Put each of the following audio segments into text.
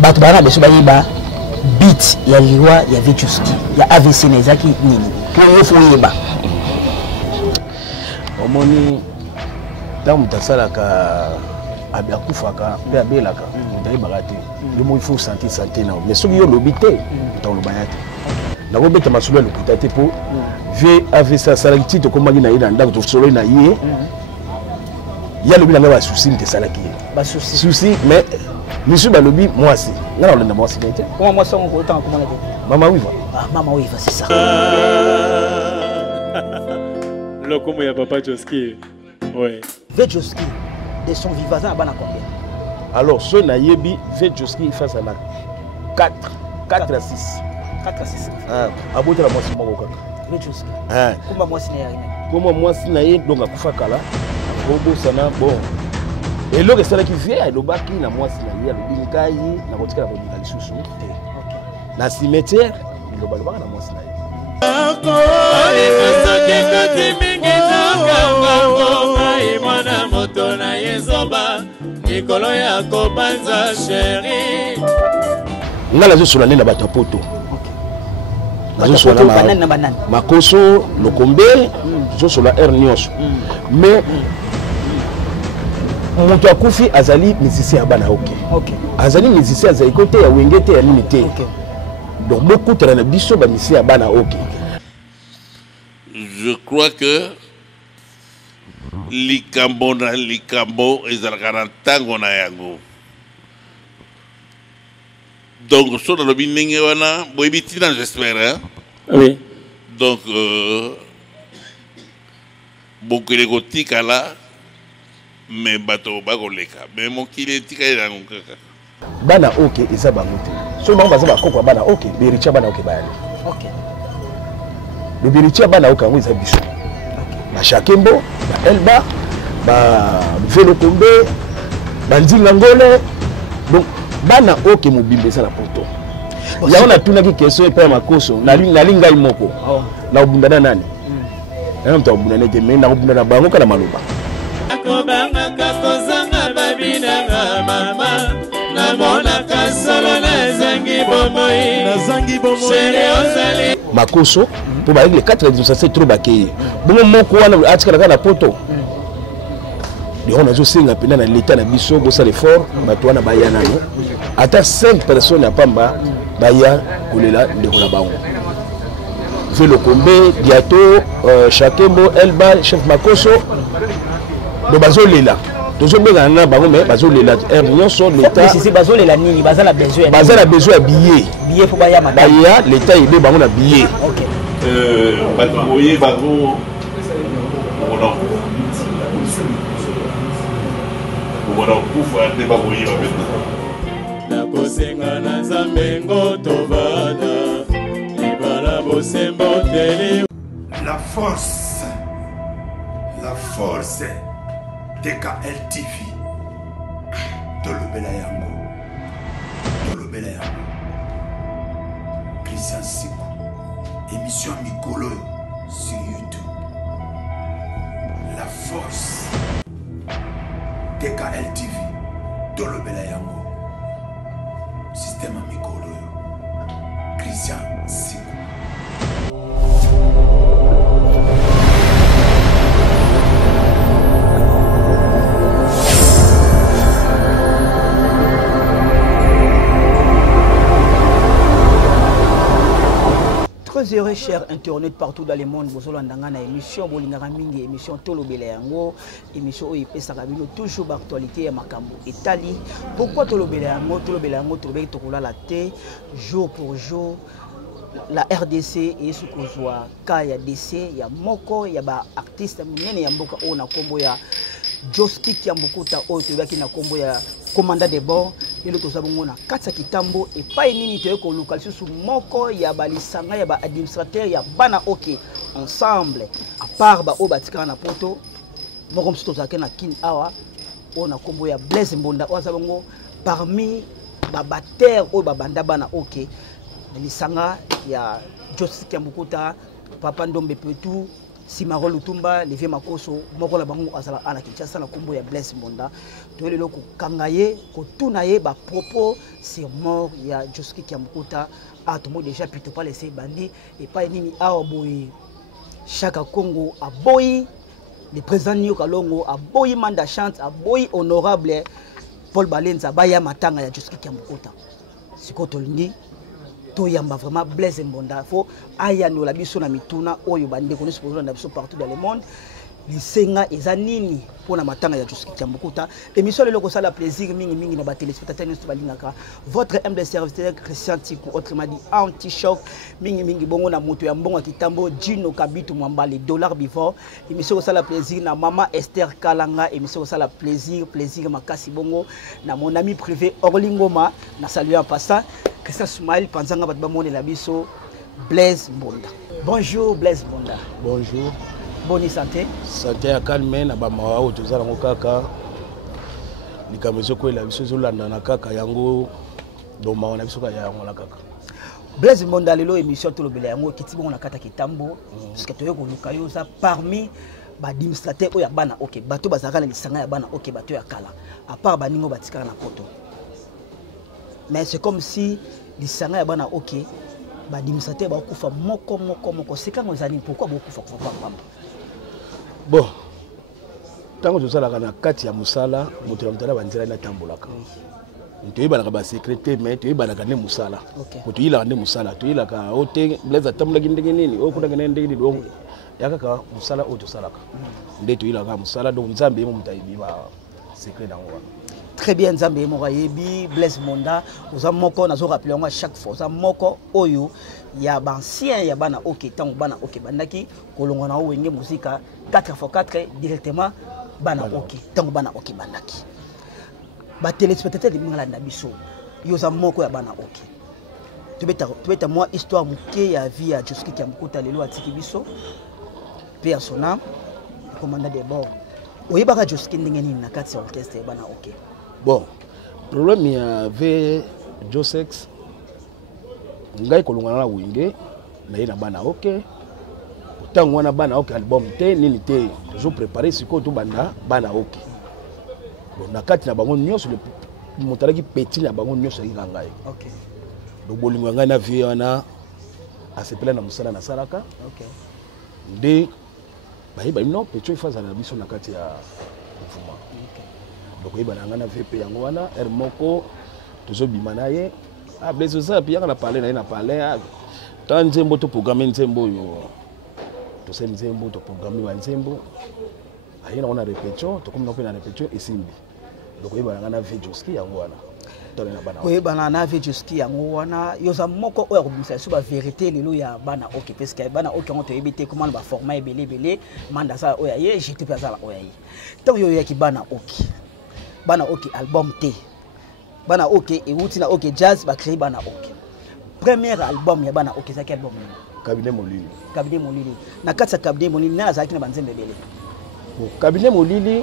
bato bana beso bayiba beat ya liwa ya Vetchuski ya AVC nezaki nini pour yefo yeba omoni ta mutasalaka abakufaka pe abelaka mutayibaka te yomo il faut santé na mais soki yo lobité utaloba te nakobeta masolo ya lokuta te po ve AVC asalaki tito komaki na ye na ndako tosolo na ye ya lobi nanga basusi ntesalaki ye basusi mais monsieur balobi mwasi ngana olenda mwasi te comment moi ça on autant comment la mama wiva mama wiva c'est ça le comme ya papa Vetchuski ouais Vetchuski de son vivant à bana combien alors ce na yebi Vetchuski face à la 4 à 6 abota la mwasi moko kaka Vetchuski kumba mwasi na yari comment mwasi na ye donc akufa kala bobo sana bon et l'autre c'est là qui vient le baki na mwasi na ye alobi ngai na kotika la kobika lisusu te na cimetière le baloba na mwasi na ye nga nazosola nde na bato ya poto nazosola na makoso lokombe tozosola aire nyonso mais moto akufi azali musicien ya bana azali musicien azali kote ya wenge te ya nini te donc bokutana na biso bamisien ya bana je crois que likambo na likambo ezalaka na ntango na yango donc so nalobi ndenge wana boyebi ntina j'espère hein? Oui. Donc bokele kotikala mais bato bakoleka mais mokili etikali nango kaka bana eza bango te so bango baza bakoko bana beritia bana bayali le beritia bana yango eza biso bashakembo baelba bavelo kombe bandinga ngole donc bana mobimba eza na poto yango natunaki question epai ya makoso nali ngai moko na obundana nani yana moto abundana te mais nakobundana bango kala maloba akobangaka kozanga babinanga mama namonaka solo nazangi bomoi shere ozali makoso po bayeki le 4 édition c'est trop bakeye bongo moko wana atikalaka na poto yango nazosenga mpena na leta na biso bosala effort bato wana baya nano ata 5 personnes ya pamba baya kolela ndeko na bango velo kombe diato shakembo elba chef makoso do bazolela tozobenga na bango mais bazolela aire nyonso leta si bazolela nini bazala besoin ya billet pour baya madame baya leta ebe bango na billet bato boye bango kufa nde bakoyeba pena nakosenga na nzambe ngo tovanda libala bosembo teli la force TKL TV tolobela yango Christian Siku émission mikolo sur YouTube la force TKL TV tolobela yango système mikolo Christian Siku. Très heureux, chers internautes partout dans le monde. Vous avez une émission, émission Tolobela Yango, émission où il peut s'agabiner toujours d'actualité et makambo. Italie, pourquoi Tolobela Yango, Tolobela la thé, jour pour jour. La RDC et ce qu'on voit, quand il y a DC, il y a Moko, il y a des artistes, il y a Mboka, on a combo, il y a Joski qui a beaucoup de combo, il y a commandant de bord, il y a tout ça, on a 4 kitambo et pas une unité qu'on localise sur Moko, il y a Balisanga, il y a administrateur, il y a Bana OK ensemble, à part Obatika na poto, Morom Stozake na Kin Awa, on a combo, il y a Blaise Mbonda, parmi Babater ou Babanda Bana OK. Lisanga ya Josi Kiambukuta, Papa Ndombe Petou, Simaro Lutumba, Levé Makoso, Moko la bango azala ala Kinshasa na kombo ya Blaise Mbonda. To lelo ko kangaye, ko tunaye ba propos sur mort ya Joski Kiambukuta. Ah, tout le monde déjà plutôt pas laisser bandi et pas nini aoboy. Chaka Congo a boy, le président Nyo Kalongo a boy Manda Chante, a boy honorable Paul Balenza baya matanga ya Joski Kiambukuta. Sikoto lingi to yamba vraiment Blaise Mbonda fo aya no la biso na mituna oyo bande ko nispozo na biso partout dans le monde. Lisenga ezanini pona matanga ya Joski Kiambukuta. Émission le ko sala plaisir mingi na ba téléspectateurs nous balingaka. Votre humble serviteur Christian Tikou autrement dit anti-choc mingi bongo na moto ya mbongo kitambo Gino Kabitu Mwamba les dollars before. Émission ko sala plaisir na Mama Esther Kalanga. Émission ko sala plaisir makasi bongo na mon ami privé Orlingoma na saluer en passant Christian Soumaïl panzanga bat ba mone la biso Blaise Mbonda. Bonjour Blaise Mbonda. Bonjour. Bonne santé. Santé ya calme na ba mawa o tozala ngo kaka. Likamezo ko la biso zolanda na kaka yango do mawa na biso ka yango la kaka. Blaise Mbonda lelo émission to lobela yango kiti bongo na kata kitambo parce que toyo ko luka yo ça parmi ba administrateur o ya bana OK bato bazaka na lisanga ya bana OK bato ya kala à part baningo batika na poto. Mais c'est comme si lisanga ya bana OK ba administrateur ba kufa moko c'est quand on zani pourquoi beaucoup kufa pamba. Bon, tant que tu as la carte ya musala, moto la banzela na tambolaka. Tu es banaka ba secrétaire mais tu es banaka ne musala. Tu es la ne musala, tu es la ka ote blaza tambola gindenge nini, okuta ngene ndenge do yakaka musala oto salaka. Nde tu es la ka musala donc nzambe mo mutayibi ba secret dango. Très bien nzambe mo yebi Blaise Mbonda, oza moko nazo rappeler moi chaque fois, oza moko oyo ya bancien ya bana OK tant bana OK bandaki kolonga na wenge musika 4x4 directement bana OK tant bana OK bandaki ba téléspectateurs de mingala na biso yoza moko ya bana OK tubeta moi histoire muke ya vie ya Joski Kiambukuta lelo atiki biso persona commandant de bord oyebaka Joski ndenge nini na kati ya orchestre bana OK. Bon, problème ya ve Josex ngai kolongana na wenge na ina bana OK tango wana bana OK album te nini te toujours préparer siko to banda bana OK bon na kati na bango nyonso le motalaki petit na bango nyonso ina ngai OK donc bolingo ngai na vie wana asepela na musala na salaka OK nde ba no pecho ifaza na biso na kati ya mfuma donc iba na ngana VP yango wana moko toujours bimana ye ah Blaise ça puis na parler na parler tant nzembo to programmer nzembo yo to se nzembo to programmer wa nzembo ayina on a répétition to comme na na répétition isimbi donc iba na ngana V Joski yango wana to na bana ko iba na V Joski yango wana yoza moko oya ko bimisa so ba vérité lelo ya bana OK parce que bana OK on to ebité comment ba format belé manda ça oya ye j'étais pas ça oya ye donc yo ya ki bana OK bana OK album T bana OK et outi na OK jazz ba créer bana OK premier album ya bana OK ça quel album Cabinet Molili na kati Cabinet Molili na zaki na banzembe belé bon Cabinet Molili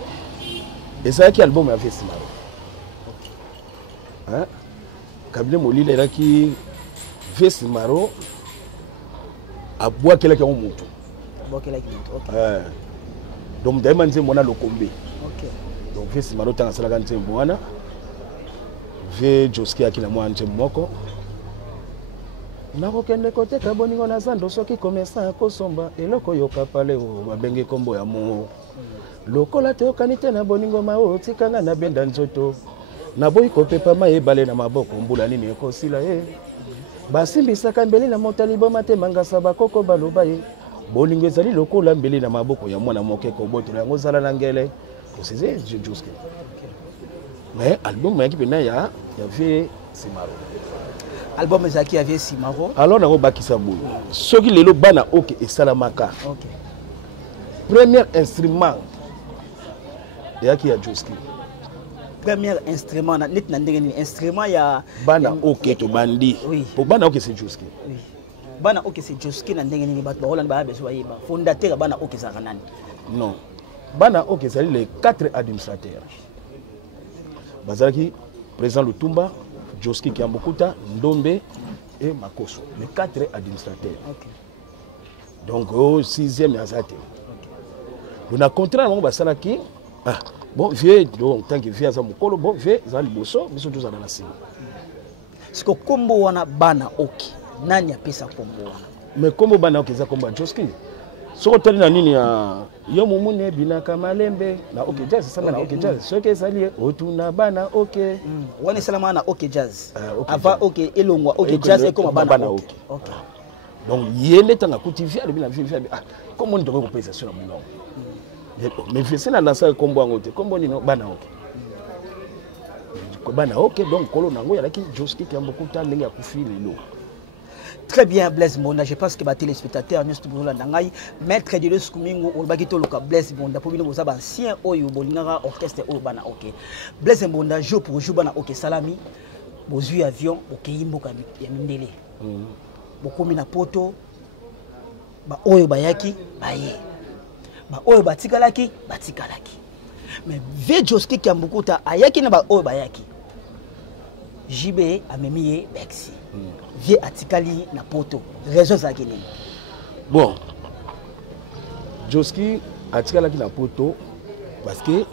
et ça qui album ya Vesimaro hein Cabinet Molili era ki Vesimaro abwa kela ki mutu OK donc d'ailleurs nzembo na lokombe OK donc Vesimaro tanga salaka nzembo wana ve Joski akina mwa nzembo moko nako kende kote ka boningo na zando soki komesa kosomba eloko yoka pale o babenge kombo ya mo lokola te okanite na boningo mao tikanga na benda nzoto na boyi kopepa mayebale na maboko mbula nini ekosila basimbisaka mbeli na motali bomate mangasa bakoko baloba ye bolingo ezali lokola mbeli na maboko ya mwana moke kobotola yango zala na ngele oseze Joski mais album ya kipena ya ve Simaro album ezaki ya vie Simaro alors na bakisa boyo soki lelo bana OK esalamaka OK premier instrument yaki ya Joski premier instrument na net na ndenge ni instrument ya bana OK to bandi pour bana OK c'est Joski oui bana OK c'est Joski na ndenge ni bato ba Holland ba beso yeba fondateur bana OK za kanani non bana OK c'est les 4 administrateurs bazalaki président Lutumba Joski Kiambukuta Ndombe et Makoso les 4 administrateurs OK donc au 6e yazate On a contrat on va ça qui ah bon vieux donc tant que vieux ça mokolo bon vieux ça liboso mais surtout ça dans la cime. C'est que combo wana bana ok nani apesa combo wana mais combo bana ok ça combo Joski soko tali na nini ya yo mumune binaka malembe na ok jazz ça na ok jazz ce que ça lié otuna bana ok wana salama na ok jazz avant ok elongwa ok jazz et comme bana ok ok donc yende tanga kutivia le bina vivia ah comment on doit repérer ça sur la moulon mais c'est là dans ça combo ngote combo ni bana ok ko bana ok donc kolo nango ya laki Joski qui a beaucoup de temps ndenge ya kufili lo. Très bien, Blaise Mbonda. Je pense que les téléspectateurs, nous sommes là. Maître de l'Escumingo, on va quitter le cas Blaise Mbonda pour nous avoir ancien Oyo Bolingara orchestre Urbana OK. Blaise Mbonda jour pour jour bana OK salami. Bozu avion OK imboka ya mindele. Bokomi na poto. Ba Oyo bayaki baye. Ba Oyo batikalaki batikalaki. Mais ve Joski Kiambukuta ayaki na ba Oyo bayaki. JB amemiye Bexi. Vie atikali na poto. Raison za kini. Bon. Joski atikala ki na poto parce que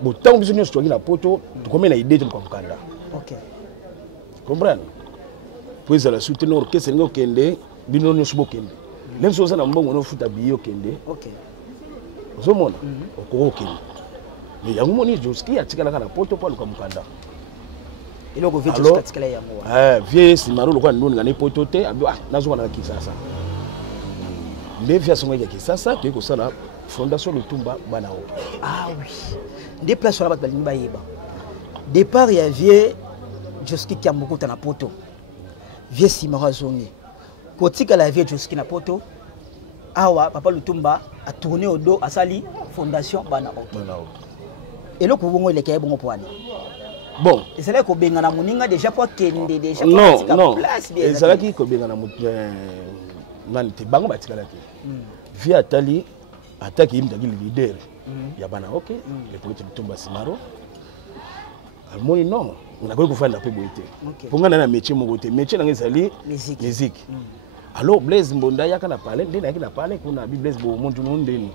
bon tant que nous sommes na poto, tu connais la idée de Mkanda. OK. Comprendre? Puis ça la soutenir orchestre ngo kende, bino no subo kende. Même si ça na mbongo no futa biyo kende. OK. Ozomona okoko kende. Mais yango moni Joski atikala na poto pa luka Mkanda. Et donc, vous avez vieux Simaro, le roi nous n'a pas poté, ah, nazo na Kisasa. Les vieux sont avec Kisasa, qui est ça la fondation de Tumba Banao. Ah oui. Des places sur la bataille Baïba. Départ, il y a vieux Joski qui a beaucoup de poto. Vieux Simaro Zongi. Côté que la vieux Joski na poto, Awa, papa Lutumba a tourné au dos à Sali, fondation Banao. Et là, vous voyez les cahiers bon point. Bon, c'est là qu'on benga na muninga déjà pour kende déjà non et ça là qui ko benga na mutu nani te bango batikala ki via tali attaque imta ki leader ya bana OK le poète Lutumba Simaro almoni non on a ko fanda pe boité pour ngana na métier mo côté métier na ngezali musique alors Blaise Mbonda yaka na parler ndena yaki na parler kuna bi Blaise bo montu ndeni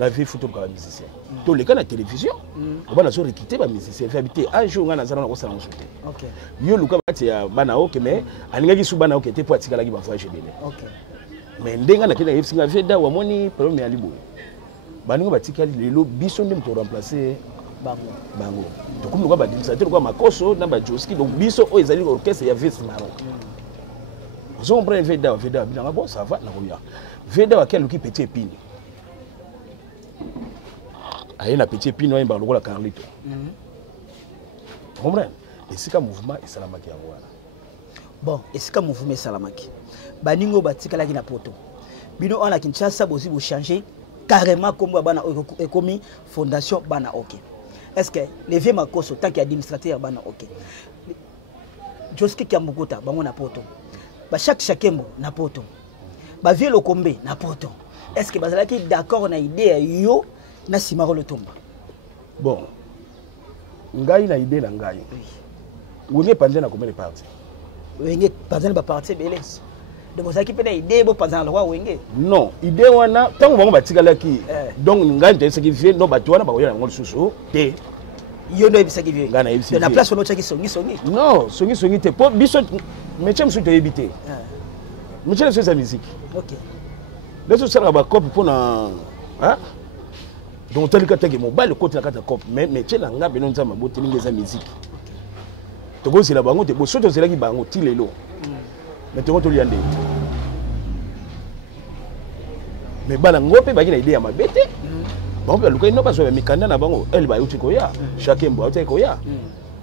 la vie photo comme musicien. Tous les cas la télévision, on va nous requitter ba musicien. Fait habiter un jour on a zana ko sala nsote. OK. Yo luka bati ya bana OK mais alinga su bana OK te po atikala ki ba voyage dele. OK. Mais ndenga na kina yefsinga veda wa moni problème ya libo. Baninga batikali lelo biso ndem to remplacer bango. To comme luka ba administrateur ko makoso na ba Joski donc biso o ezali orchestre ya Vest Maro. Vous on prend veda binanga bon ça va na ko ya. Veda wa quel qui petit épine. Aïe na petit pino en balogo la Carlito. Comprends? Et c'est comme mouvement et salamaki à voir. Bon, et c'est comme mouvement et salamaki. Baningo batikala ki na poto. Bino on la Kinshasa bosi bo changer carrément comme bana comme fondation bana OK. Est-ce que les vieux makoso tant qu'administrateur bana OK. Joski Kiambukuta bango na poto. Ba chakembo na poto. Ba vieux Lokombe na poto. Est-ce que bazalaki d'accord na idée yo na Simaro Lutumba? Bon. Ngai na idée na ngai. Wenge panze na combien de parties? Wenge panze na partie belès. Donc vous avez une idée bo panze na loi wenge? Non, idée wana tango bango batikala ki. Donc ngai nte seki vie no batu wana bakoya ngol susu te. Yo no ebisa ki vie. Ngana ebisa. Na place ono chaki songi. Non, songi te po biso métier msu te ebité. Métier c'est sa musique. OK. Laisse ça la copie pour na hein? Donc tel que tu mobile côté la carte copie mais tu l'as ngabé non ça ma beauté n'ingé sa musique. Tu vois c'est la bango te bosso c'est là qui bango tilelo. Mais tu vois tout liandé. Mais bala ngope ba ki na idée ya mabete. Bango luka ino ba so mikanda na bango elle ba yuti ko ya. Chacun ba yuti ko ya.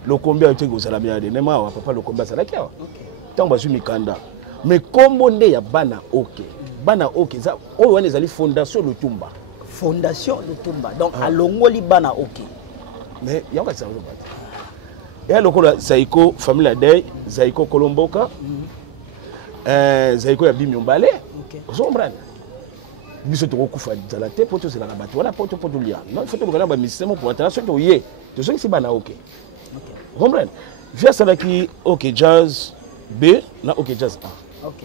Le combien yuti ko sala bien de nema wa papa le combien sala kia. OK. Tant ba su mikanda. Mais kombo nde ya bana OK. Bana OK ça o wana ezali fondation Lutumba. Fondation Lutumba. Donc à longoli bana OK. Mais yanga ça va. Et lokola Zaiko famille Day, Zaiko Kolomboka. Zaiko ya Bimyombale. OK. Vous comprenez? Biso to kufa la te poto c'est la bato wala poto lia. Non, il faut que ba misemo pour international to yé. To so ki bana OK. OK. Vous comprenez? Via ça qui OK Jazz B na OK Jazz A. OK.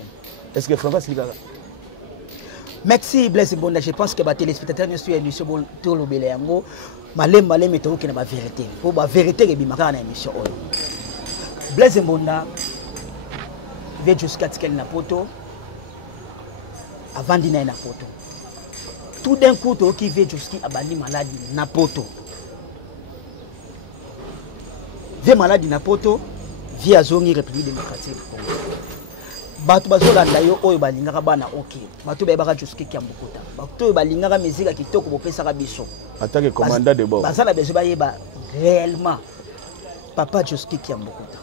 Est-ce que François Sigara Merci Blaise Mbonda. Je pense que les téléspectateurs ne sont pas émission pour le Béléango. Malem malem est au qui n'a pas vérité. Pour la vérité que bimaka na émission. Blaise Mbonda veut jusqu'à ce qu'elle n'a poto avant dîner na poto. Tout d'un coup qui veut jusqu'à abandonner maladie na poto. Veut maladie na poto via zone République démocratique du Congo. Bato bazolanda yo oyo balingaka bana OK bato bayebaka jusqu'à Kiambukuta bato balingaka musique kitoko bopesaka biso attaque commandant de bord bazala bezo bayeba réellement papa jusqu'à Kiambukuta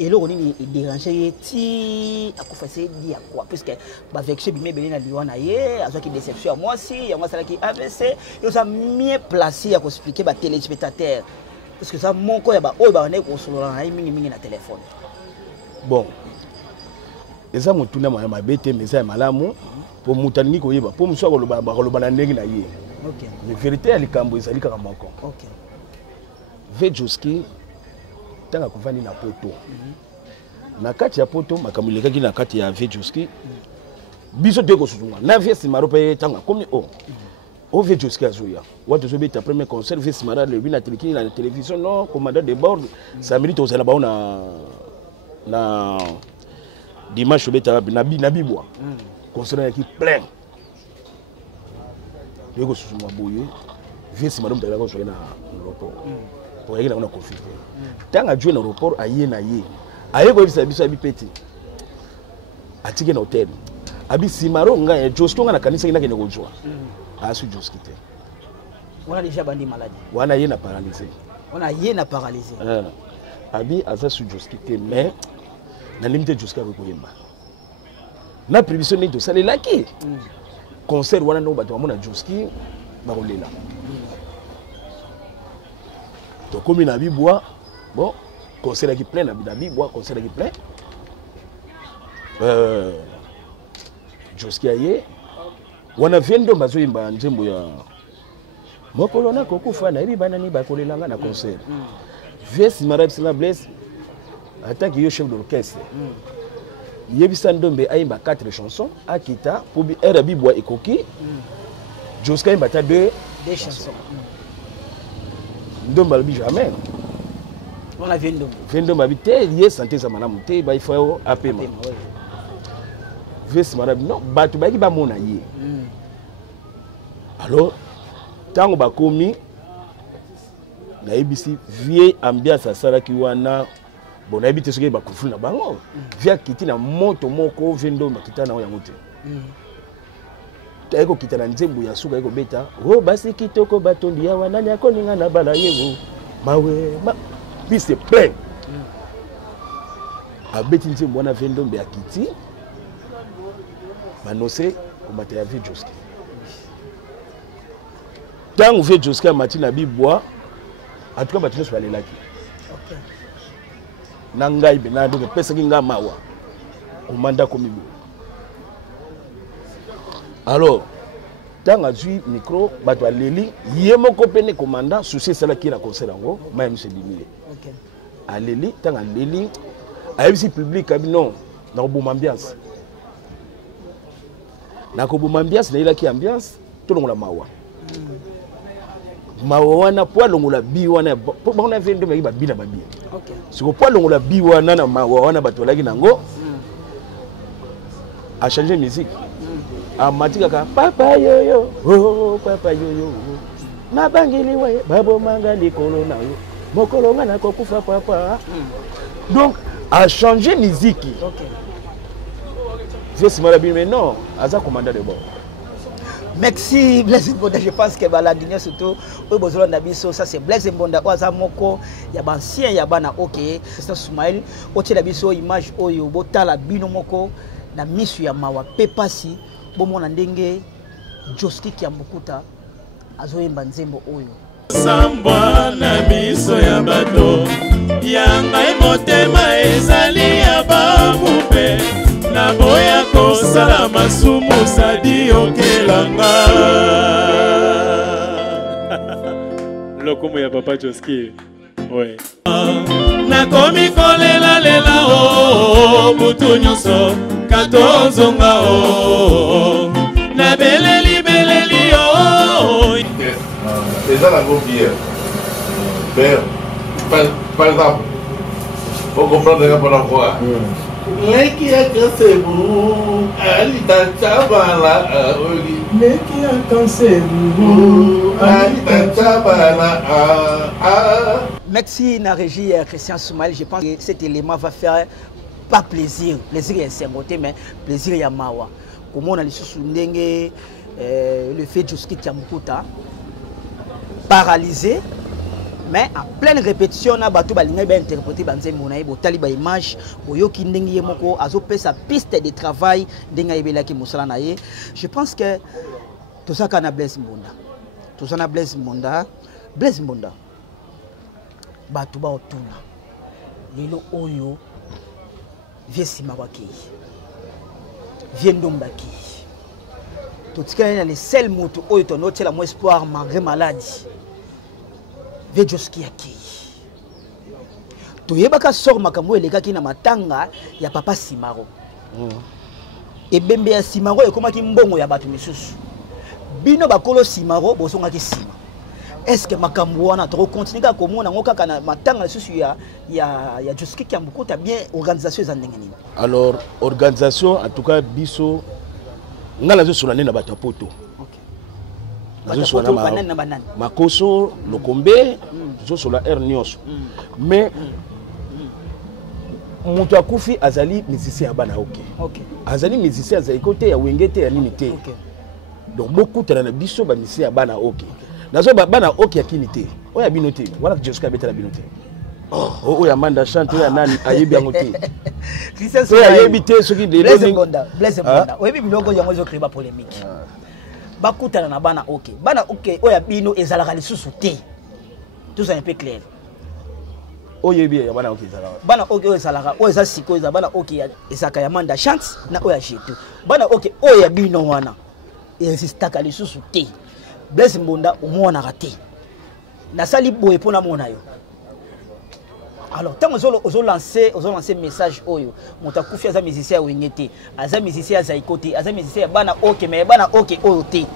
et là on est dérangé ti akufase di akwa parce que ba vexé bimé belé na liwana ye azaki déception moi si yango sala ki AVC yo ça mieux placé à expliquer ba téléspectateur parce que ça mon ko ya ba oyo ba ne ko solola na mingi na téléphone bon. Et ça, je suis bête, mais c'est malamu pour moutangi koyeba pour muso koloba na ndenge na ye. OK. Mais vérité ali kambo ezali kaka moko. OK. Vejoski tanga kuvandi na poto. Na kati ya poto makamulekaki na kati ya Vejoski. Biso te ko sutunga. Na vie simaro pe tanga comme o Vejoski azoya. Watu zo beta premier concert vie simara le bina teleki na télévision non commandant de bord ça mérite aux ba na dimanche beta nabi bois concernant qui plein yego susuma boye visi madame tala ko na aéroport pour yaki na conflit tanga jouer na aéroport aye na ye aye ko bisa biso abi peti atike na hotel abi simaro nga Josko nga na kanisa ina kene ko joa asu Joski te on a déjà bandi maladie wana ye na paralysé abi asa su Joski te mais na limite jusqu'à koyemba na prévision ni to sale laki concert wana no bato amona Joski ba kolela to komi na bibwa bon concert qui plein na bibwa concert qui plein Joski aye wana vendo bazo yimba nzembo ya mokolo na kokufa na bibana ni ba kolelanga na concert vesi marabs na bless attaque yo chef d'orchestre yebisa ndombe aimba 4 chansons akita pour era bibwa ekoki Joska imba ta deux chansons ndombe albi jamais on a vendo habité lié santé za malamu te ba ifo apema vesi marabi non batu ba ki ba mona ye alors tango ba komi na ebisi vie ambiance asala ki wana bon habite ce que ba kufu na bango via kiti na moto moko vendo makita na yango te taiko kita na nzembo ya suka iko beta o basi kitoko batondi ya wanani akoninga na bala yego mawe ma piste plein abeti nzembo na vendo mbe akiti banose ko mataya Vejoski tango Vejoski matina bibwa atuka batino so balelaki na ngai be na donc pesa kinga mawa komanda komibo alors tanga zui micro bato aleli ye moko pene komanda souci sala ki na concert ngo même se dimile OK aleli tanga leli ayebisi public abi non na ko ambiance na ko ambiance na ilaki ambiance to longola mawa mawana poalongola bi wana bona vendo me ba bina babi OK siko poalongola bi wana na mawana bato laki nango a changer musique a matika ka papa yoyo oh papa yoyo na bangili we babo manga likolo na yo mokolo ngana ko kufa papa donc a changer musique OK je suis malade mais non aza commandant de bord. Merci Blaise Mbonda, je pense que la dernière surtout au besoin d'abisso ça c'est Blaise Mbonda oza moko ya bancien ya bana OK c'est Soumaël otie d'abisso image oyo botala bino moko na misu ya mawa pepasi bomona ndenge Joski Kiambukuta azoyemba nzembo oyo sambwa na miso ya bato ya ngai motema ezali ya bamupe na boya kosala masumu sadi okelanga lokomo ya papa Joski ouais nakomi kolela lela o butu nyonso katozonga o na beleli beleli oh. C'est ça la grosse bière. Père, par exemple, faut comprendre que pendant quoi. Leki ya kansebu, alita chabala, Leki ya kansebu, alita chabala. Merci na régie Christian Soumaël. Je pense que cet élément va faire pas plaisir. Plaisir est singoté, mais plaisir ya mawa. Comment on a les sous-ndenge, le fait de Joski Tiamkuta paralysé. Mais en pleine répétition, on a interprété dans taliba image, boyoki ndengi yemoko azope sa piste de travail denga yebela ki musala na ye. Je pense que tout ça kana Blaise Mbonda. Tout ça na Blaise Mbonda. Blaise Mbonda. Batu ba otuna. Lelo oyo vie simawaki. Vie ndombaki. Tout ce qui est le seul moto oyo to noté la mo espoir malgré maladie. Vejoski yaki. Toyebaka sort makambo elekaki na matanga ya papa Simaro. Ebembe ya Simaro ekomaki mbongo ya bato misusu. Bino bakolo Simaro bosongaki sima. Est-ce que makambo wana to continue ka komona ngo kaka na matanga misusu ya Joski Kiambukuta bien organisation za ndenge nini? Alors organisation en tout cas biso ngala zo solane na bato poto. Makoso, Lokombe, je suis la Ernios. Mais mon Koufi Azali musicien à Banaoke. Azali musicien à côté à Wengete à Nimité. Donc beaucoup de biso ba musicien à Banaoke. Nazo Banaoke à Kinité. On a binoté. Voilà que Josca bête la binoté. Oh ya manda chante ya nani ayebi angote. Christian Soumaël habité ce qui de Blaise Mbonda. Oui biloko yango zo créer ba polémique. Bakutana na bana ok oya bino ezalaka lisusu te tout ça un peu clair oyebi ya bana ok ezalaka oyo eza siko eza bana ok ezaka ya manda chance na oya jetu bana ok oya bino wana ezistaka lisusu te Blaise Mbonda omonaka te nasali boye pona mona yo. Alors, tant que vous lancez message oyo, monta koufi aza musicien wengete, aza musicien zaikote, aza musicien bana ok mais bana ok oyote.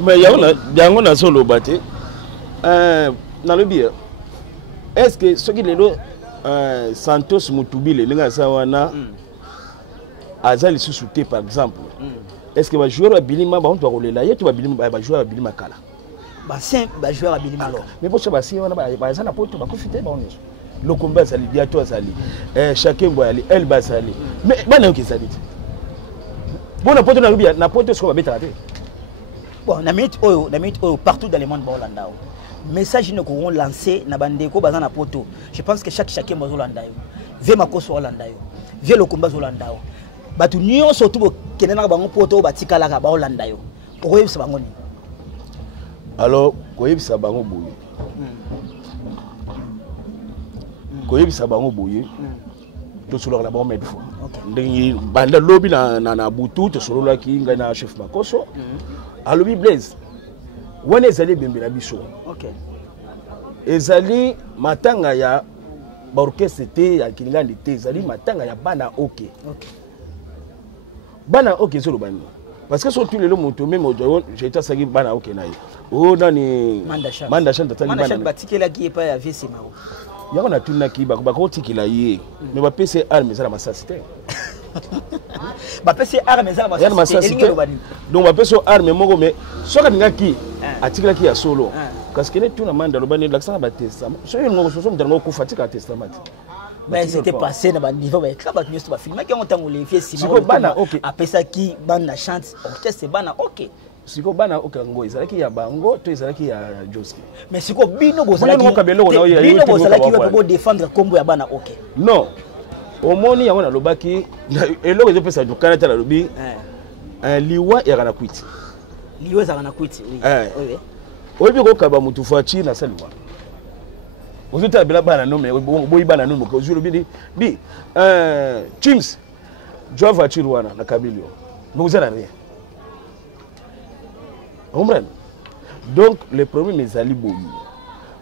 Mais yango na solo baté. Na le bien. Est-ce que ce qui est Santos Mutubile ninga sawana aza li sous-souté par exemple. Est-ce que va jouer à Bilima ba on doit rouler là, yetu ba Bilima ba jouer à Bilima kala. Ba saint ba joueur à Bilima alors. Mais pour ça ba si on ba za na poto ba kufite ba on. Le combat sali biato sali. Chacun boy ali el ba sali. Mais bana ok sali. Bon na poto na lubia na poto ce qu'on va mettre raté. Bon na minute oyo partout dans le monde ba Holanda. Message ne qu'on lancer na bandeko baza na poto. Je pense que chacun ba Holanda yo. Ve makoso Holanda yo. Ve le combat Holanda yo. Batu nyo surtout bo kenena bango poto ba tikala ka ba Holanda yo. Okoyebisa bango ni. Alors, koyebisa bango boye. Koyebisa bango boye. To solo la bombe de fois. Ndingi banda lobby na butu to solo la ki nga na chef makoso. Alobi Blaise. Wana ezali bembe na biso. OK. Ezali matanga ya ba orchestre te ya kilingandi te ezali matanga ya bana OK. OK. Bana OK solo bani. Parce que surtout le moto même j'ai été sagi bana OK naï. Oh nani manda chante tali bana. Manda batikela ki epa ya VC mao. Yako na tuna ki ba ko tikila ye. Mais ba PC arme za la masasité. Ba PC arme za la masasité. Donc ba PC arme moko mais soka ngaki atikila ki ya solo. Parce que ne tuna manda lo bani l'accent ba testament. So yo ngo so mdango ku fatika testament. Mais c'était passé dans le niveau avec la battu sur le film qui ont entendu les filles si bana OK après ça qui bana chante orchestre bana OK siko bana OK ngo ezalaki ya bango to ezalaki ya Joski mais siko bino bozalaki bino bozalaki pour défendre combo ya bana OK non omoni yango na lobaki eloko je pesa du kanata la lobi liwa ya kana kwiti liwa za kana kwiti oui obi ko kaba mutu fachi na salwa. Vous êtes à Bana non mais boy bana non mais je le dis bi Chims Joe voiture wana na Kabilio mais vous avez rien. Comprendre. Donc le problème est ali boyi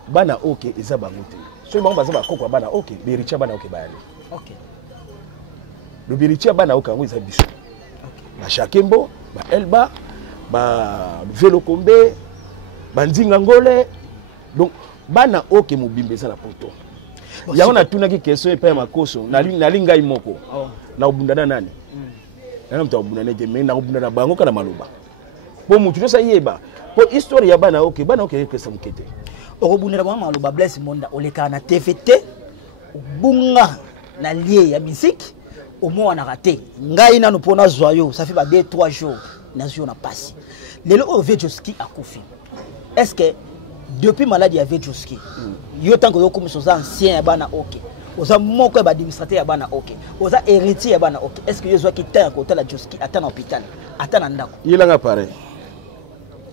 bana OK eza bangote so bango baza ba kokwa bana OK bericha bana OK ba ali. OK. Le bericha bana OK ngo eza biso. OK. ba Shakembo, ba Elba, ba Vélo Kombe, ba Ndinga Ngole. Donc bana oke mobimbe ça la poto. Ya on a tunaki question et pa makoso na linga imoko. Na obundana nani? Na mta obundana je na obundana bango kana maloba. Po mutu to sa yeba. Po histoire ya bana oke que ça mukete. Obundana bango maloba Blaise Monda oleka na TVT bunga na lié ya musique au moins on a raté. Ngai na no pona zoyo, ça fait ba 2-3 jours na zo na passe. Lelo o Vejoski a kofi. Est-ce que depuis maladie ya Vejoski, yo tango yo comme soza ancien ya bana OK. Oza moko ba administrateur ya bana OK. Oza héritier ya bana OK. Est-ce que yo zo ki ta ko tala Joski ata na hôpital, ata na ndako. Yela nga pare.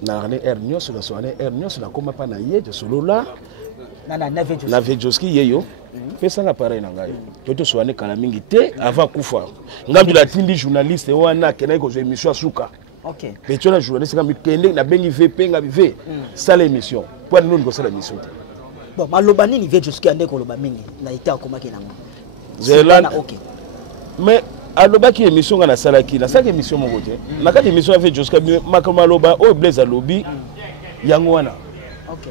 Na ne hernios na so ne hernios na koma pa na ye de solo là. Na Vejoski yeyo. Pesa nga pare na ngai. Toto so ne kala mingi te avant kufa. Ngambi la tindi journaliste wana kena ko zo émission suka. OK. Petona journaliste ngambi kende na bengi VP ngabi V. Sala émission. Pour nous ko sala émission. Bon, maloba nini Vejoski ande ko loba mingi na ita ko maki nango. Zelana OK. Mais alobaki émission na salaki na saki émission mon côté. Na kati émission avec Vejoski makaloba o Blaise alobi yango wana. OK.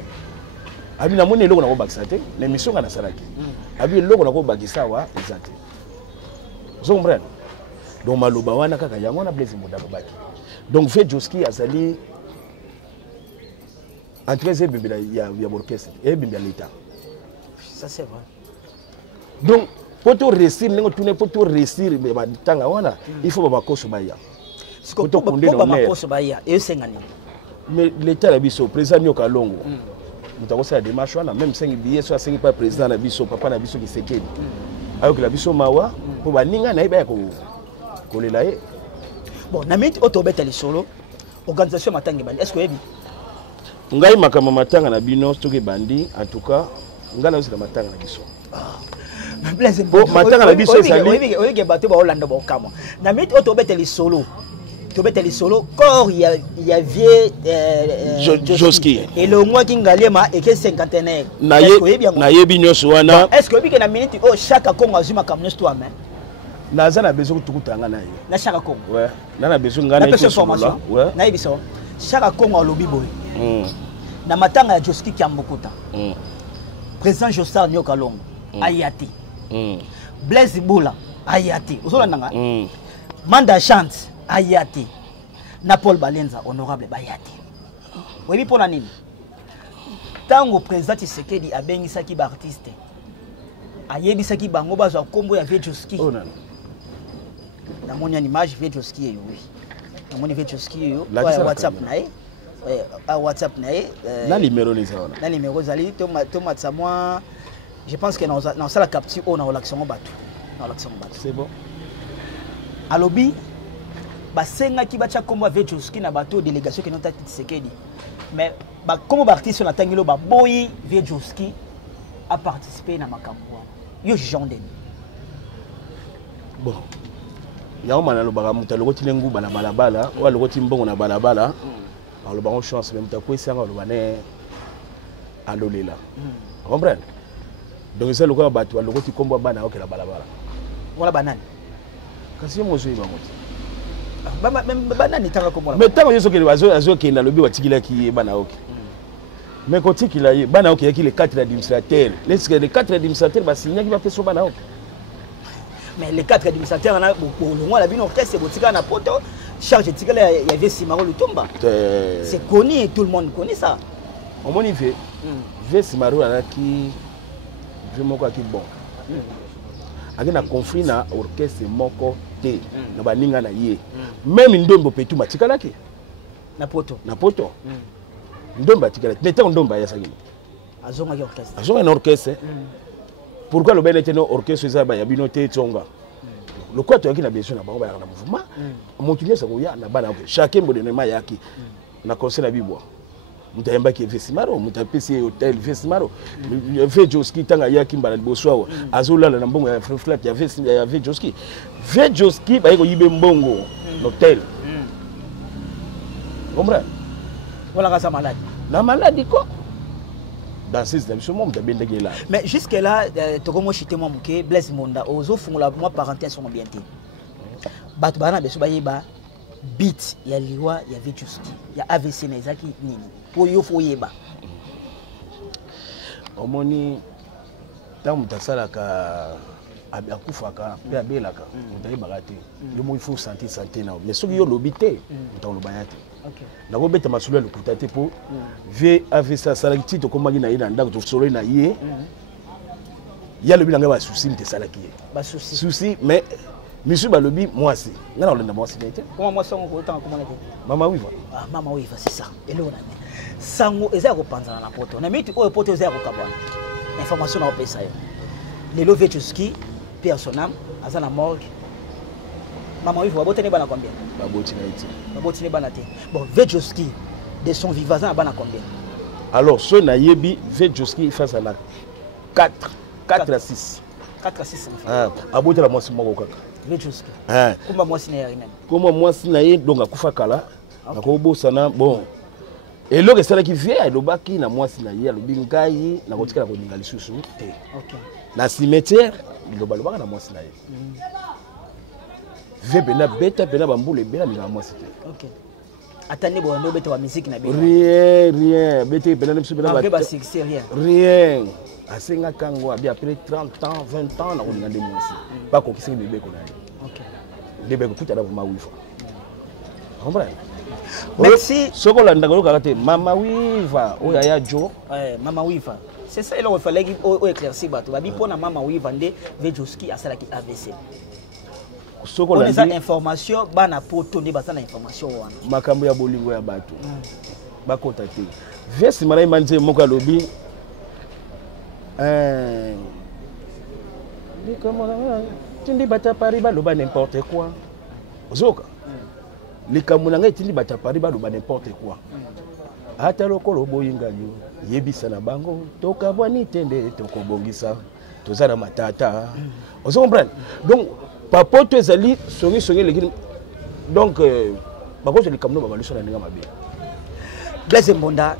Abi na moni eloko na ko bakisa te, na émission na salaki. Abi eloko na ko bakisa wa ezate. Vous comprenez? Donc maloba wana kaka yango na Blaise Monda baki. Donc Vejoski azali en tout cas c'est bébé ya orchestre et bébé l'état. Ça c'est vrai. Donc pour tout réussir nengo pour tout réussir ba tanga wana il faut ba koso baya. Ce que pour ba koso baya et sengani. Mais l'état la biso président Nyoka Longo. Mutako sa démarche wana même 5 billets soit 5 pas président na biso papa na biso ki sekedi. Alors que la biso mawa pour ba ninga na iba ko lelaye. Bon, na minute otobeta li solo organisation matangi bandi. Est-ce que yebi? Ngai makama matanga na bino stoke bandi en tout cas ngana aussi na matanga na biso. Blaise matanga na biso sali. Oyeke bato ba Hollande ba okama. Na minute otobeta li solo. Tobeta li solo corps ya vie Joski. Et le mois qui ngalema et que 51. Na yebi nyoso wana. Est-ce que yebi que na minute o chaque kongo azuma comme toi même? Naza na besoin tukutanga na yo. Na chaque kongo. Ouais. Na besoin ngana na formation. Ouais. Na yebiso. Chaque kongo alobi boy. Na matanga ya Joski Kiambokuta. Président Josar Nyoka Longo ayati. Blaise Boula ayati. Ozola nanga. Manda Chante ayati. Na Paul Balenza honorable bayati. Webi pona nini? Tango président Tshisekedi abengisaki ba artiste. Ayebisaki bango bazwa kombo ya Vejoski. Oh non. Na moni une image Vejoski yo oui. Na moni Vejoski yo WhatsApp na WhatsApp na numéro les ça. Na numéro zali to matsa moi je pense que dans ça la capture on a relaxation bateau. Na relaxation bateau. C'est bon. Alobi basenga ki bacha kombo Vejoski na bateau délégation qui non tati Tshisekedi. Mais ba comme artiste na tangilo ba boyi Vejoski a participé na makambo. Yo jondeni. Bon. Yao mana lo baka muta lokoti lengu bana balabala, wa lokoti mbongo na balabala. Alors le baron chance même ta ko esanga lo bane alolela. Comprendre? Donc ça lokwa batu wa lokoti kombo bana okela balabala. Wala banani. Kasi mo zo ibangoti. Banani tanga kombo. Mais tango yeso kele azo kenda lobi watikila ki bana oke. Mais quand il a bana oke yaki les 4 administrateurs. Les 4 administrateurs ba signer ki ba peso bana oke. Mais les 4 administrateurs on a pour le moins la bino orchestre botika na poto charge tikala il y avait Simaro Lutumba. C'est connu, tout le monde connaît ça. Au moins il fait Simaro là qui vraiment quoi qui bon. Avec un conflit na orchestre moko te na baninga na ye. Même ndombo petu matikala ki na poto. Ndomba tikala. N'était ndomba ya sagino. Azonga ki orchestre. Azonga na orchestre. Pourquoi le bel orchestre ça ba ya binote tsonga. Le quoi tu as qui na besoin na bango ba na mouvement. Montunya sa koya na bana ok. Chacun bo de nema yaki. Na conseil na bibwa. Mutayamba ki Vesimaro, mutapesi hotel Vesimaro. Vejoski tanga yaki mbala boswa. Azola na mbongo ya flat ya Vejoski. Vejoski ba ko yibe mbongo l'hôtel. Comprends? Voilà ka sa malade. Na maladie quoi? Dans ces émissions, là. Mais jusque-là, tu as chité moi Blaise Monda, aux autres, moi parenthèse sont bien. Batbana, Bessobaïba, beat ya liwa ya Vechuski ya AVC na ezaki nini po yo fo yeba omoni tant mutasalaka akufaka pe abelaka mutayebaka te yo mo il faut sentir santé na mais soki yo lobi te mutalobanya te nakobeta masolo ya lokuta te po vie AVC asalaki ti tokomaki na ye na ndako tosololi na ye ya lobi na ngai basusi mtesalaki ye souci mais Monsieur Balobi, moi c'est. Non, on l'a moi c'est. Comment moi sango autant comment on Mama Wiva. Ah Mama Wiva c'est ça. Et là on a sango eza ko panza na poto. Na miti o poto eza ko kabana. Information na opesa yo. Le Vechuski personnel azana morgue. Mama Wiva botene bana combien? Baboti na iti. Baboti ne bana te. Bon Vechuski de son vivant bana combien? Alors ce na yebi Vechuski face à la 4 à 6. 4 à 6 ah aboti la moi c'est moko kaka. Vechuski. Ah. Kumba mwasi na yarina. Kumba mwasi na ye donc akufa kala. Nakobosana bon. Et le reste là qui vient elobaki na mwasi na ye alobi ngai na kotika ko ninga lisusu te. OK. Na cimetière lobalobaka na mwasi na ye. Ve bena beta bena bambule bena na mwasi te. OK. Atani bo ndo beta wa musique na bena. Rien beta bena na bena ba. Ba succès rien. Rien. Asenga kango abi après 30 ans 20 ans na ko ninga de mwasi. Pas ko kisinga bebe ko na ye. OK. Bebe ko tuta na Mama Wiva. Comprends? Merci. Soko la ndako kakate Mama Wiva oya ya Jo. Mama Wiva. C'est ça il fallait qu'il éclaircir bato. Babi pona Mama Wiva ndé Vechuski asala ki AVC. Soko la ndé information bana poto ndé basana information wana. Makambo ya bolingo ya bato. Ba contacter. Vesi mara imanje moko lobi tindi bata Paris baloba n'importe quoi. Ozoka. Likambo na ngai tindi bata Paris baloba n'importe quoi. Ata lokolo boyinga yo yebisa na bango toka bwani tende tokobongisa tozana matata. Ozo comprendre. Donc papoto ezali songi lekini donc bakozo likambo ba baluso na ninga mabe. Blaise Mbonda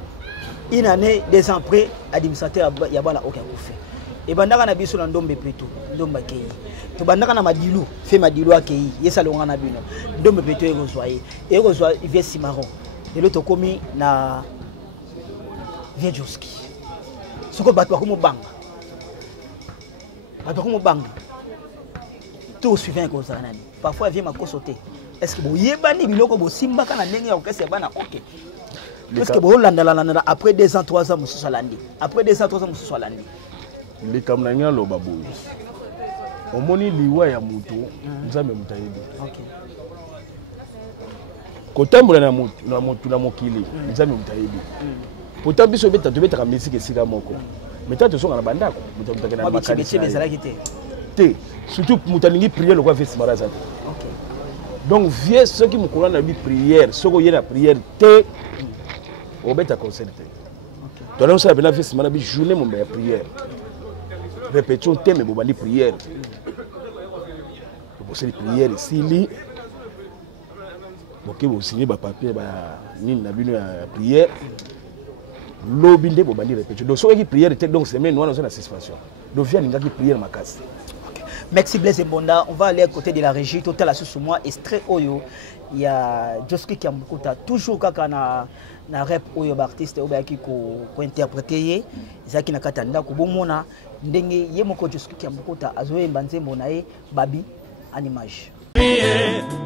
une année 2 ans après administrateur ya bana oka kufa. Et bandaka na biso na ndombe plutôt ndomba kei. To bandaka na madilu fait madilu akei yesa longa na bino. Ndombe plutôt ekozwa vie Simaro. Et l'autre komi na Vechuski. Soko bato ko mobanga. Bato ko mobanga. Tout suivant ko za nani. Parfois vient makosote. Est-ce que boyebani biloko bo simba kana ndenge ya okese bana OK. Parce que bon landala après 2 ans 3 ans mususu alandi. Après 2 ans 3 ans mususu alandi. Les kamnanya lo babu. Omoni liwa ya mutu nzambe mutayebi. OK. Kotambola na mutu na mokili nzambe mutayebi. Pourtant biso beta tobeta musique esika moko. Meta to songa na bandako mutu na makanisi. Te surtout mutalingi prière le quoi fait Simaraza. OK. Donc vieux ceux qui me connaissent na bi prière, ceux qui y na prière te obeta concerté. OK. Donc ça bena fait Simaraza bi journée mon prière. Répétons thème bobali prière. Pour ces prières ici li OK vous signez ba papier ba nini na bino ya prière. Lobinde bobali répétons. Donc ceux qui prière était donc semaine on a une satisfaction. Donc viens linga qui prière makasi. Merci Blaise Mbonda. On va aller à côté de la régie. Total à ce moi extrait Oyo. Il y a Joski qui a toujours kaka na rap Oyo artiste Oyo qui ko interpréter. Zaki na katanda ko bomona ndenge ye moko Joski qui a mukota azoe mbanzembo na ye babi en image.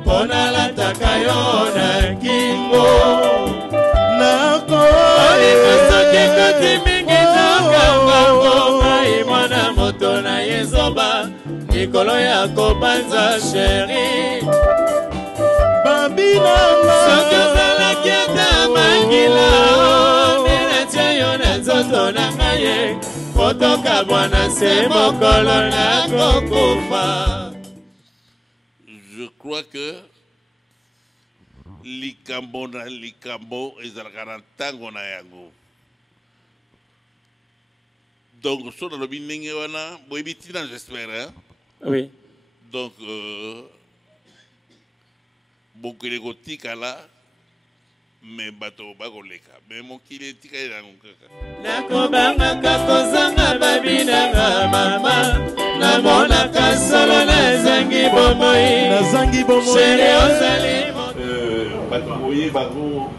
Pona la takayo na kingo nako soke koti mingi nako mai mwana moto na yezoba nikolo ya kobanza chéri babina soke zala kiata mangila mina chayo na zoto na ngaye kotoka bwana se mokolo na kokufa. Je crois que likambo na likambo ezalaka na ntango na yango. Donc so nalobi ndenge wana boyebi ntina j'espère hein? Oui. Donc bokele kotikala me bato bakoleka me mokili etikali nango kaka nakobangaka kozanga babinanga mama namonaka solo nazangi bomoi sheri ozali Batoye bango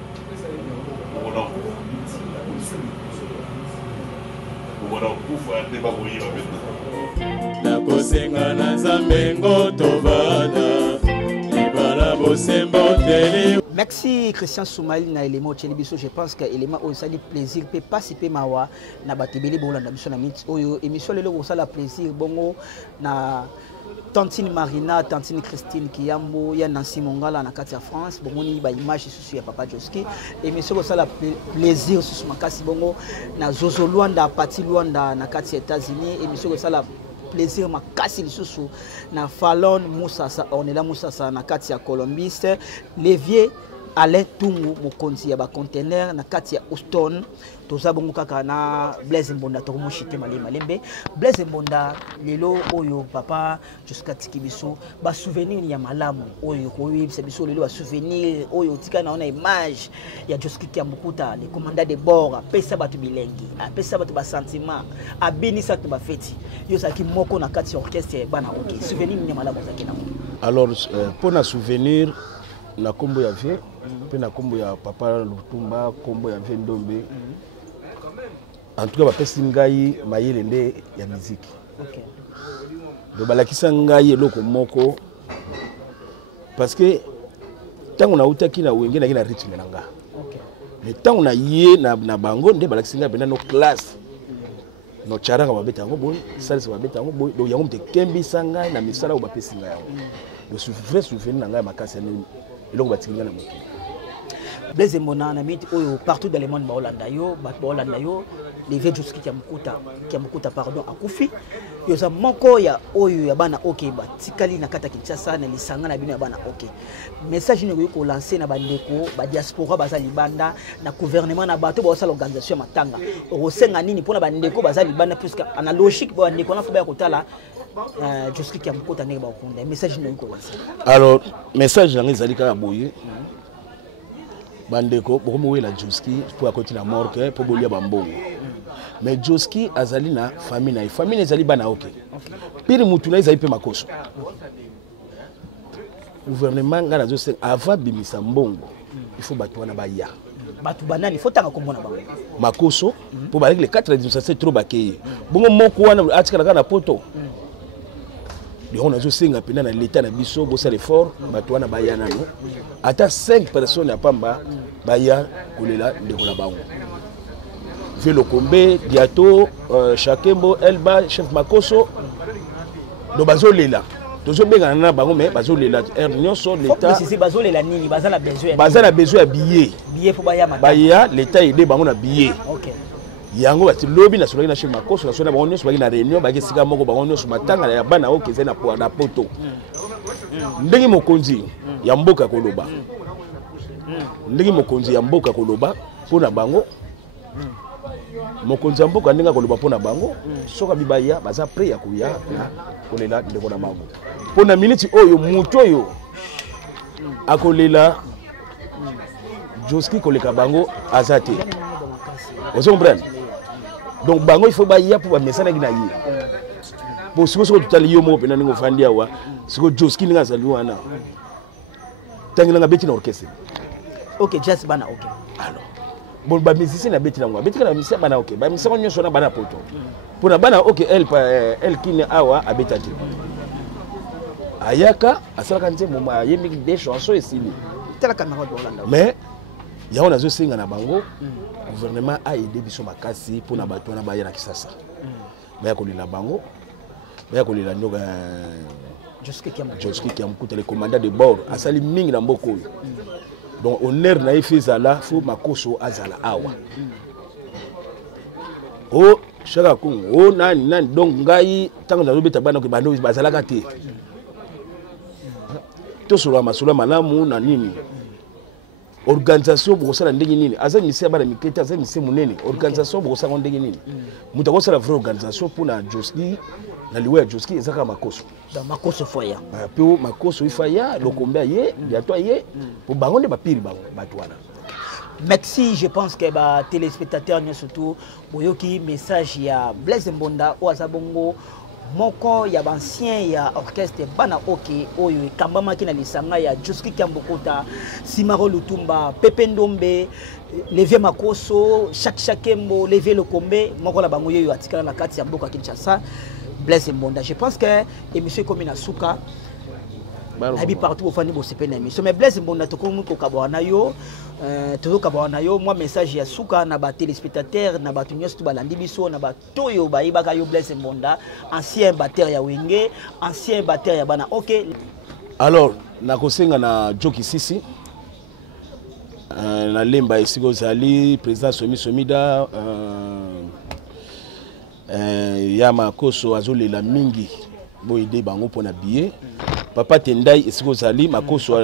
nakosenga na nzambe ngoto bana libala bosembo teli. Merci Christian Soumali na élément Tchelibiso. Je pense que élément au sali plaisir peut participer mawa na batebeli bolanda biso na minute oyo émission lelo ko sala plaisir bongo na Tantine Marina, Tantine Christine Kiyambo, ya Nancy Mongala na kati ya France, bongo ni ba image susu ya Papa Joski. Émission ko sala plaisir susu makasi bongo na Zozo Luanda, Pati Luanda na kati ya États-Unis. Émission ko sala plaisir makasi lisusu na Fallon Moussasa, Ornella Moussasa na kati ya Colombiste, Levier Alain Tungu mokonzi ya ba conteneur na kati ya Houston. Toza bongo kaka na Blaise Mbonda to moshite malembe. Blaise Mbonda lelo oyo papa jusqu'à tikibiso ba souvenir ya malamu oyo ko yebisa biso lelo ba souvenir oyo tika na ona image ya Joski Kiambukuta le commandant de bord pesa batu bilengi pesa batu ba sentiment abinisa to ba feti yo saki moko na kati ya orchestre bana OK souvenir ya malamu zakena. Alors pour na souvenir na kombo ya vie pe na kombo ya papa Lutumba kombo ya vie Ndombe. En tout cas bapesi ngai mayele nde ya musique. OK. Do balakisa ngai eloko moko parce que tango na utaki na wenge na rythme nanga. OK. Mais tango na ye na bango nde balakisa ngai bena no classe. No charanga babeta yango boy, salsa babeta yango boy. Donc yango mte kembi sanga na misala o bapesi ngai yango. Le souvenir nanga makasi na eloko batinga na moto. Blaise Mbonda na miti oyo partout dans le monde ba Hollanda yo, les vieux Joski Kiambukuta pardon akufi. Yo za moko ya oyo ya bana OK ba tikali na kata Kinshasa na lisanga na bino ya bana OK. Message ni ko lancer na bandeko ba diaspora baza libanda na gouvernement na bato ba sala organisation matanga. Osenga nini pona bandeko baza libanda puisque analogique ba ndeko na foba ya kotala Joski Kiambukuta ne ba okunda. Message ni ko lancer. Alors message na ngizali ka boye. Bandeko bokomo wela Joski pour continuer la mort pour bolia bambongo. Mais Joski azali na famille ezali bana OK. Pire mutu na ezali pe makoso. Gouvernement ngana zo se avant bimisa mbongo. Il faut batwa na baya. Batu banani il faut tanga komona bango. Makoso pour ba les 4 éditions c'est trop bakeye. Bongo moko wana atikala na poto. On a juste un peu dans l'état de biso bossa l'effort batwa na baya nano ata 5 personnes à pamba baya kolela de kola bango Velo Kombe Diato Shakembo Elba chef Makoso do bazolela tozo benga na bango mais bazolela nyonso l'état c'est bazolela nini bazala besoin ya billet pour baya mata baya l'état aidé bango na billet. OK. Yango bati lobby na solaki na chez Makoso na sona bango nyonso baki na réunion baki sika moko bango nyonso matanga ya bana OK zena po na poto ndenge mokonzi ya mboka koloba ndenge mokonzi ya mboka koloba pona bango mokonzi ya mboka ndenge koloba pona bango soka bibaya baza prêt ya kuya na kolela ndeko na bango pona minute oyo muto oyo akolela Joski koleka bango azate vous comprenez. Donc bango il faut baya pour message na yi pour ce que tout ali yo mo pena ngo fandia wa ce que Joski nga zali wana tangina nga beti na orchestre. OK jazz bana OK. Alors bon ba musicien na beti na ngo beti na musicien bana OK ba musicien nyonso na bana poto pour na bana OK elle kine awa abetati ayaka asalaka nzembo ma yemi des chansons esili tela camarade Hollanda mais ya on a zo singa na bango gouvernement a aidé biso makasi pour na bato na baya na Kisasa baya ko lila bango baya ko lila nyoga Joski Kiambukuta le commandant de bord asali mingi na mboko donc honneur na ifizala fo Makoso azala awa o shaka kungu o nani donc ngai tango na lobeta bana ko bando bazala ka te to sura masula malamu na nini organisation pour ça ndenge nini aza mise bana mikete aza mise munene organisation pour ça ndenge nini muta ko sala vraie organisation pour na Joski na liwe Joski ezaka Makoso dans Makoso foya pe Makoso ifaya lokombe ye biato ye pour bango ne bapiri bango batwana. Merci, je pense que les téléspectateurs surtout boyoki message ya Blaise Mbonda ou azabongo moko ya ancien ya orchestre bana ok oyo kambama ki na lisanga ya Joski Kiambokota, Simaro Lutumba, Pepe Ndombe, Levé Makoso, Chakembo, Levé Lokombe, moko la bango yo atikala na kati ya mboka Kinshasa, Blaise Mbonda. Je pense que émission comme na suka habi partout au fani bo sepe na émission mais Blaise Mbonda to komu ko kabwana yo toujours kabwana yo moi message ya suka na ba téléspectateurs na ba tunyos to balandi biso na ba toyo ba ibaka yo Blaise Mbonda, ancien batteur ya Wenge, ancien batteur ya bana OK. Alors na kosenga na Joki Sisi na lemba esiko zali président Somida Yama Koso azolela mingi bo ide bango pona billet Papa Tendai esiko zali Makoso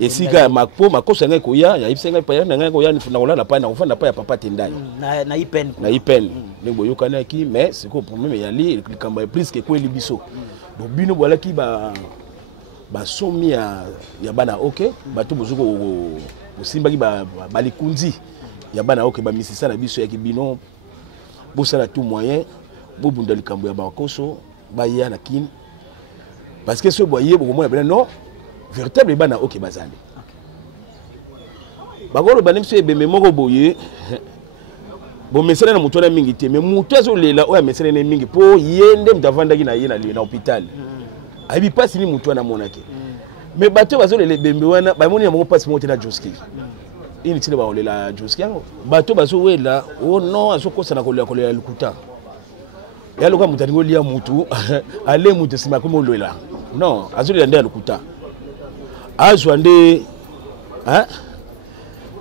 esika Makoso ngai koya ya ibsenga pa ya ngai koya na kolala pa na ofanda pa ya Papa Tendai na ipen ndebo yokana ki mais siko problème ya li likamba plus que ko libiso donc bino bola ki ba somi ya bana OK bato bozuko osimbaki balikunzi ya bana OK ba misisa na biso ya kibino bosala tout moyen bobunda likambo ya Makoso baya na kin parce que ce boyer beaucoup moins non véritable bana OK bazali bagolo banemso ebembe moko boye bon mesele na muto na mingi te mais muto azolela oya mesele na mingi po yende mtavandaki na ye na hôpital abi pasi ni muto na monake mais bato bazolela ebembe wana bamoni moko pasi moto na Joski ini tile ba olela Joski yango bato bazowela oh non azokosa na kolela lukuta ya loka mutani ngolia mutu ale mutu sima ko molela non azolela nda lukuta azwa nde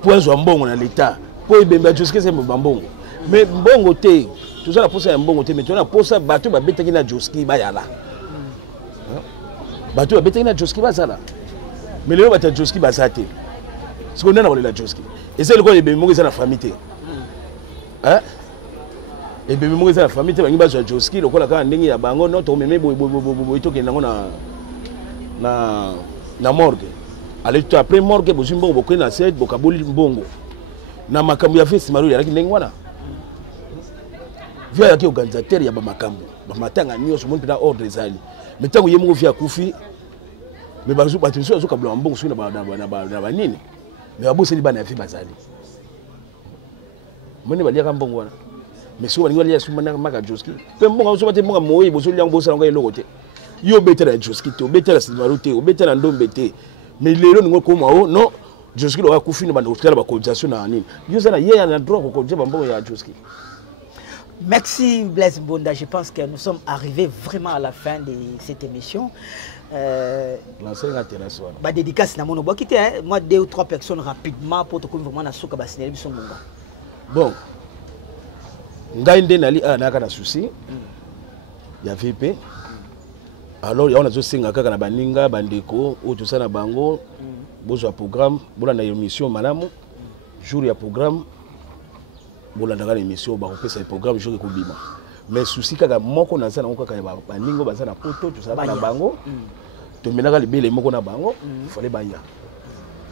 po azwa mbongo na leta po ibembe Joski se mbongo mais mbongo te tout ça la posa ya mbongo te mais tona posa bato babetaki na Joski bayala bato babetaki na Joski bazala mais lelo bata Joski bazate siko ndana kolela Joski ese leko ibembe mo eza na famille te ebembe mo eza na famille te bangi bazwa Joski lokola kaka ndenge ya bango no to meme boy to kendango na morgue ale to après morgue bo zimbongo bokwe na set bokaboli mbongo na makambo ya festi maru ya ndenge wana via yaki organisateur ya ba makambo ba matanga nyonso mo mpena ordre ezali metango ye mo via kufi mais bazu batinso azo kabla mbongo suna ba nini mais aboseli bana ya fi bazali moni balia ka mbongo wana mais so balingo lia sumana maka Joski pe mbongo so bate mbongo moyi bosoli yango bosala ngo eloko te yo betela Joski te betela Simaru te betela Ndombe te mais lelo ngo koma o non Joski lo akufi no banda kutala ba cotisation na nini yo zana ye na droit ko kodje ba mbongo ya Joski. Merci Blaise Mbonda, je pense que nous sommes arrivés vraiment à la fin de cette émission. Bah dédicace na mono bokite moi 2 ou 3 personnes rapidement pour te comme vraiment na suka ba sineli biso mbonga. Bon. Ngai nde nali na kana souci. Ya VP. Alors ya on a zo singa kaka na baninga bandeko o to sana bango bozo programme bola na émission malamu jour ya programme bola na émission ba kopesa programme jour ko bima. Mais souci kaka moko na sana kaka ba ningo ba sana poto to sana na bango. To menaka libele moko na bango fallait baya.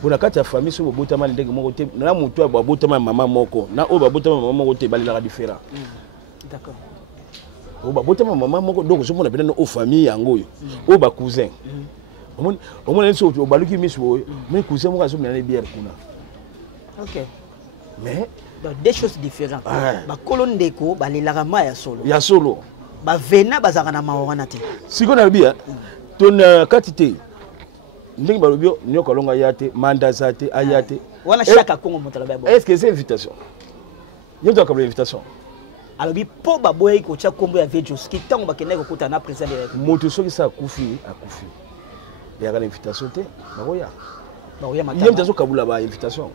Bona kati ya famille so botama ndenge moko te na mutu ba botama mama moko na o ba botama mama moko te balila différent. D'accord. O ba botama mama moko donc so mona bena o famille yango yo o ba cousin. O mona nso o baluki miso mais cousin moko azo mena bière kuna. OK. Mais donc des choses différentes. Ba kolon ndeko ba lelaka ma ya solo. Ya solo. Ba vena bazaka na mawana te. Siko na bia ton quantité ndenge balobio nyoko longa yate manda zate ayate wana chaque kongo motala ba. Est-ce que c'est invitation? Yo to kabla invitation. Alors bi po ba boye ko tia kombo ya Joski tango ba keneko kuta na président de la République. Moto soki sa akufi. Ya kana invitation te bakoya. Bakoya matanga. Yem tazo kabula ba invitation.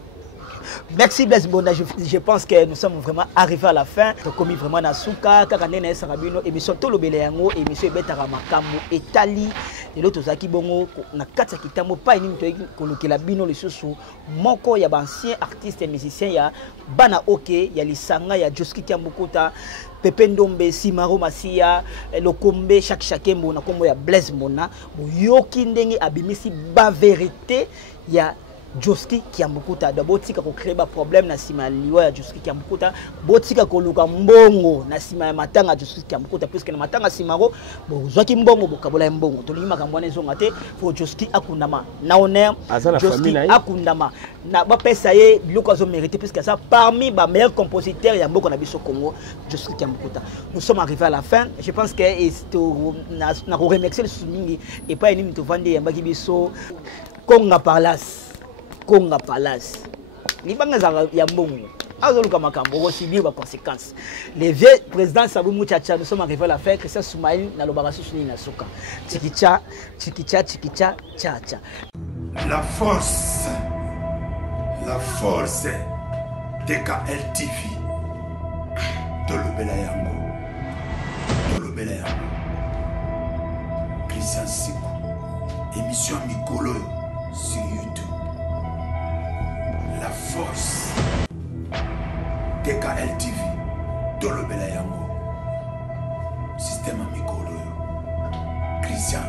Merci Blaise Mbonda, je pense que nous sommes vraiment arrivés à la fin. Nous avons commis vraiment na suka kaka ndena esarabino émission tolobele yango émission betaka makambo etali et l'autre zaki bongo na kati kitambo pa ni mto kolokela bino lisusu moko ya ancien artiste et musicien ya bana OK ya lisanga ya Joski Kiambokota Pepe Ndombe Simaro Masia Lokombe Chakembo na kombo ya Blaise Mbonda boyoki ndenge abimisi ba vérité ya Joski Kiambukuta da botika ko créer ba problème na sima liwa ya Joski Kiambukuta botika ko luka mbongo na sima ya matanga Joski Kiambukuta puisque na matanga simaro bo zwaki mbongo bokabola mbongo to lima kambone zonga te fo Joski akundama na honneur Joski akundama na ba pesa ye biloko zo mérité puisque ça parmi ba meilleurs compositeurs ya mboko na biso Congo Joski Kiambukuta. Nous sommes arrivés à la fin. Je pense que na remercier le soumingi et pas une to vendre ya mbaki biso Konga Palace. Konga Palace. Ni banga za ya mbongo. Azoluka makambo aussi bien les conséquences. Les vieux présidents Sabou Mouchacha, nous sommes arrivés à la fin. Christian Soumaïl na lobarasu suni na soka. Chikicha, chikicha, chikicha, cha cha. La force DKL TV. Tolobela yango. Tolobela yango. Christian Sikou. Émission Mikolo sur YouTube. La force DKL TV Tolobela yango Système Mikolo Christian